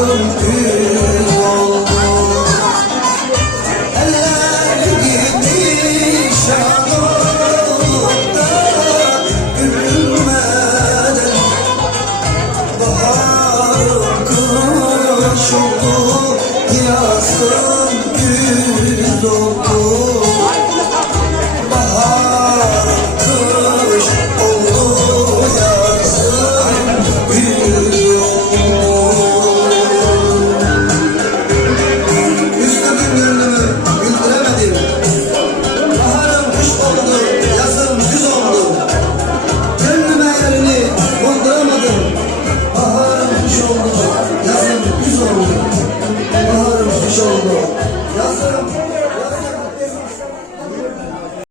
love. oldu. Yazın.